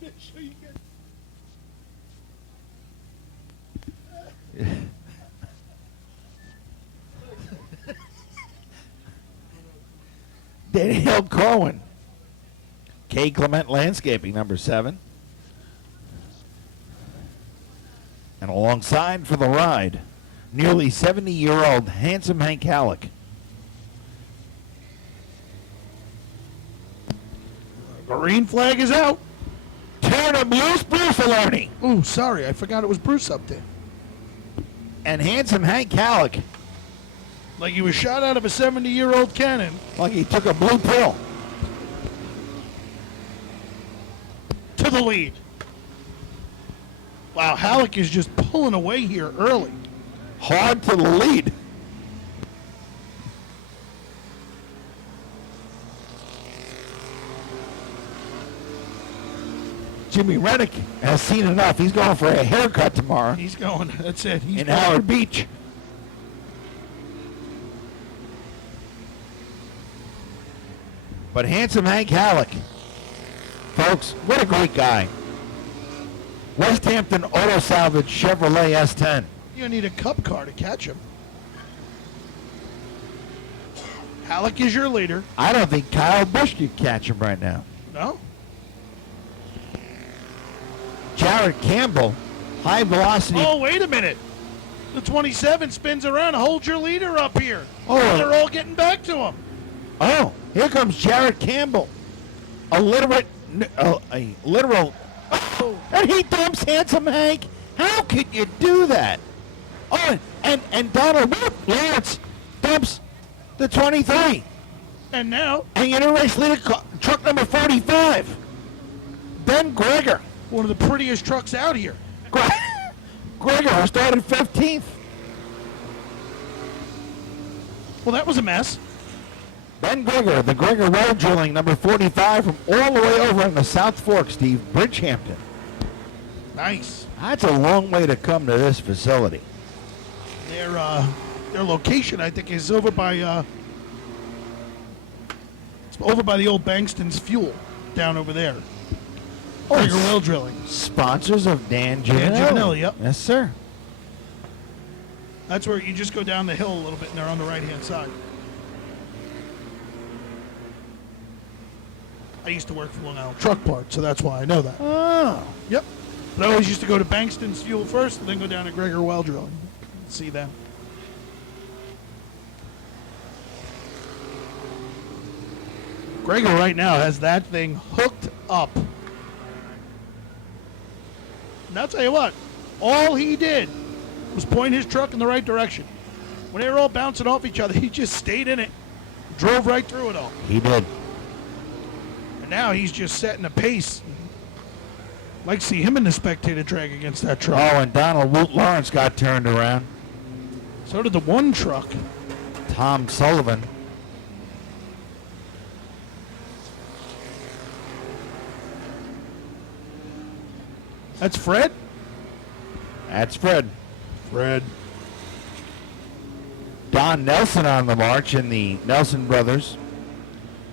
Make sure you get. Danielle Corwin. K. Clement Landscaping, number 7. And alongside for the ride, nearly 70-year-old handsome Hank Halleck. Green flag is out. Turn him loose, Bruce Alerney. Ooh, sorry. I forgot it was Bruce up there. And handsome Hank Halleck. Like he was shot out of a 70-year-old cannon. Like he took a blue pill. To the lead. Wow, Halleck is just pulling away here early. Hard to the lead. Jimmy Reddick has seen enough. He's going for a haircut tomorrow. He's going. That's it. He's in going. Howard Beach. But handsome Hank Halleck, folks, what a great guy. West Hampton Auto Salvage Chevrolet S10. You need a cup car to catch him. Halleck is your leader. I don't think Kyle Busch could catch him right now. No? Jared Campbell, high velocity. Oh, wait a minute. The 27 spins around. Hold your leader up here. Oh. They're all getting back to him. Oh, here comes Jared Campbell. A literal. Oh, and he dumps handsome Hank. How could you do that? Oh, and Donald Lawrence dumps the 23. And now, And you know, race leader, truck number 45, Ben Greger. one of the prettiest trucks out here. Greger started 15th. Well, that was a mess. Ben Greger, the Greger Road Drilling, number 45, from all the way over in the South Fork, Steve, Bridgehampton. Nice. That's a long way to come to this facility. Their location, I think, is over by it's over by the old Bankston's Fuel down over there. Greger Well Drilling. Sponsors of Dan Dan Giovanelli. Giovanelli, yep. Yes, sir. That's where you just go down the hill a little bit, and they're on the right-hand side. I used to work for Long Island Truck Parts, so that's why I know that. Oh. Yep. But I always used to go to Bankston's Fuel first, and then go down to Greger Well Drilling. See them. Greger right now has that thing hooked up. And I'll tell you what, all he did was point his truck in the right direction. When they were all bouncing off each other, he just stayed in it, drove right through it all. He did. And now he's just setting a pace. Like to see him in the spectator drag against that truck. Oh, and Donald Lawrence got turned around. So did the one truck. Tom Sullivan. That's Fred? That's Fred. Fred. Don Nelson on the march in the Nelson Brothers.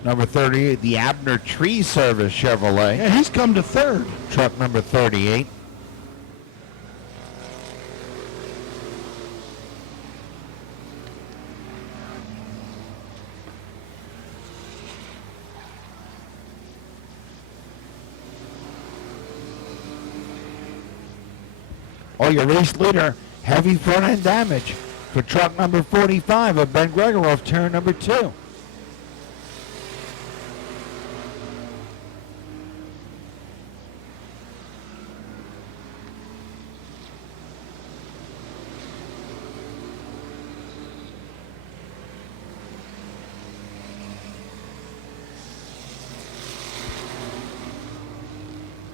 Number 38, the Abner Tree Service Chevrolet. Yeah, he's come to third. Truck number 38. Oh, your race leader, heavy front end damage for truck number 45 of Ben Greger off turn number 2.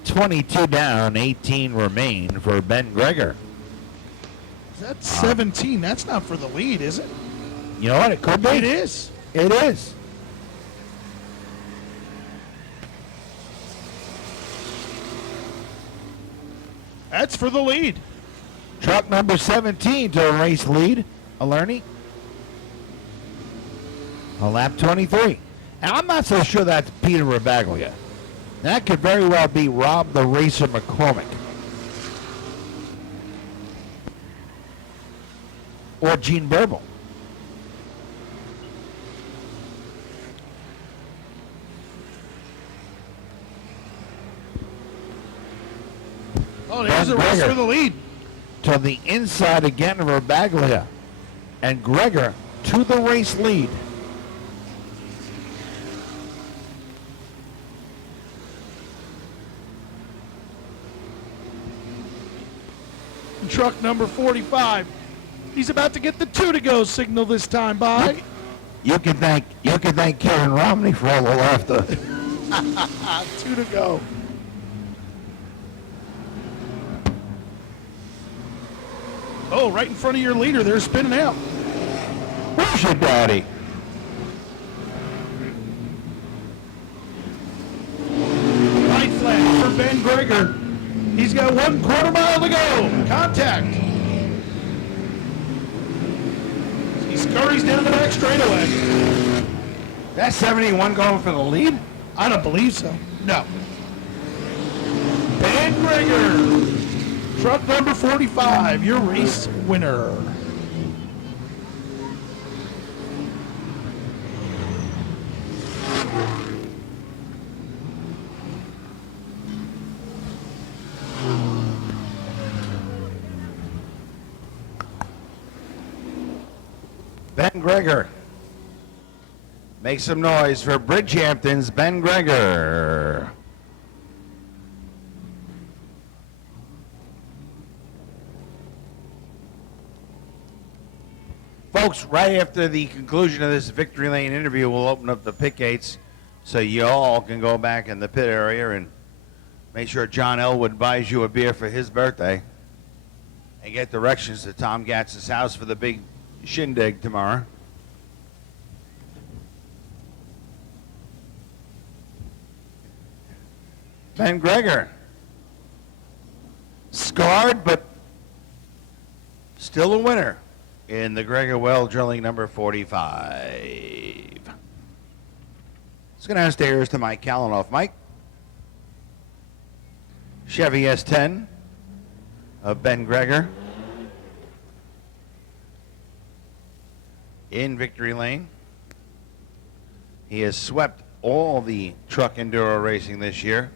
.22 down, 18 remain for Ben Greger. That's 17. That's not for the lead, is it? You know what? It could be. It is. It is. That's for the lead. Truck number 17 to a race lead. Alerney. on lap 23. And I'm not so sure that's Peter Rabaglia. That could very well be Rob the Racer McCormick. Or Gene Burble. Oh, there's a race for the lead. To the inside again of Rabaglia. And Gregor to the race lead. Truck number 45. He's about to get the 2 to go signal this time, by. You can thank Karen Romney for all the laughter. 2 to go. Oh, right in front of your leader. They're spinning out. Where's your daddy? Right flag for Ben Gregor. He's got 1/4 mile to go. Contact. He scurries down the back straightaway. That's 71 going for the lead? I don't believe so. No. Ben Gregor, truck number 45, your race winner. Ben Gregor. Make some noise for Bridgehampton's Ben Gregor. Folks, right after the conclusion of this Victory Lane interview, we'll open up the pit gates so you all can go back in the pit area and make sure John Elwood buys you a beer for his birthday and get directions to Tom Gatz's house for the big shindig tomorrow. Ben Gregor. Scarred, but still a winner in the Gregor Well Drilling number 45. Let's go downstairs to Mike Kalanoff. Mike. Chevy S10 of Ben Gregor in Victory Lane. He has swept all the Truck Enduro racing this year.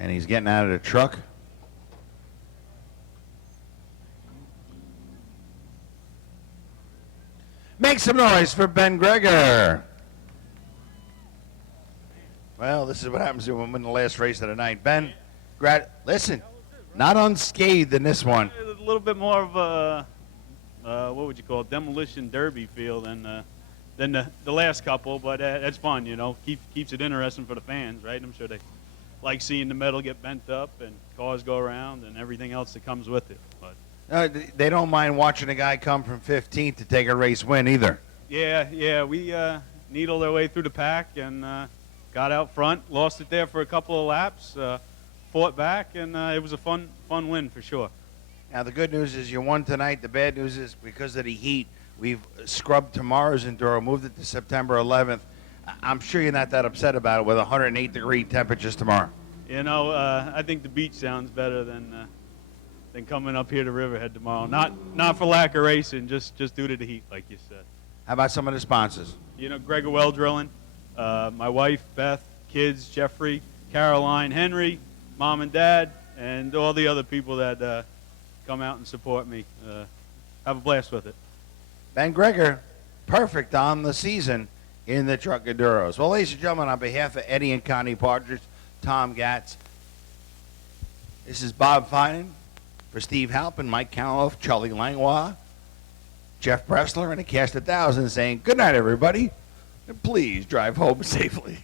And he's getting out of the truck. Make some noise for Ben Gregor. Well, this is what happens to him in the last race of the night. Ben, listen, not unscathed in this one. A little bit more of a, what would you call it, demolition derby feel than the last couple, but that's fun, you know. Keeps it interesting for the fans, right? I'm sure they like seeing the metal get bent up and cars go around and everything else that comes with it. But they don't mind watching a guy come from 15th to take a race win either. yeah, we needled our way through the pack and got out front, lost it there for a couple of laps, fought back, and it was a fun win for sure. Now, the good news is you won tonight. The bad news is because of the heat, we've scrubbed tomorrow's Enduro, moved it to September 11th. I'm sure you're not that upset about it with 108-degree temperatures tomorrow. You know, I think the beach sounds better than coming up here to Riverhead tomorrow. Not for lack of racing, just due to the heat, like you said. How about some of the sponsors? You know, Gregor Well Drilling, my wife, Beth, kids, Jeffrey, Caroline, Henry, Mom and Dad, and all the other people that come out and support me. Have a blast with it. Ben Gregor, perfect on the season in the Truck Enduros. Well, ladies and gentlemen, on behalf of Eddie and Connie Partridge, Tom Gatz, this is Bob Finan for Steve Halpin, Mike Kalanoff, Charlie Langlois, Jeff Bressler, and a cast of thousands saying good night, everybody, and please drive home safely.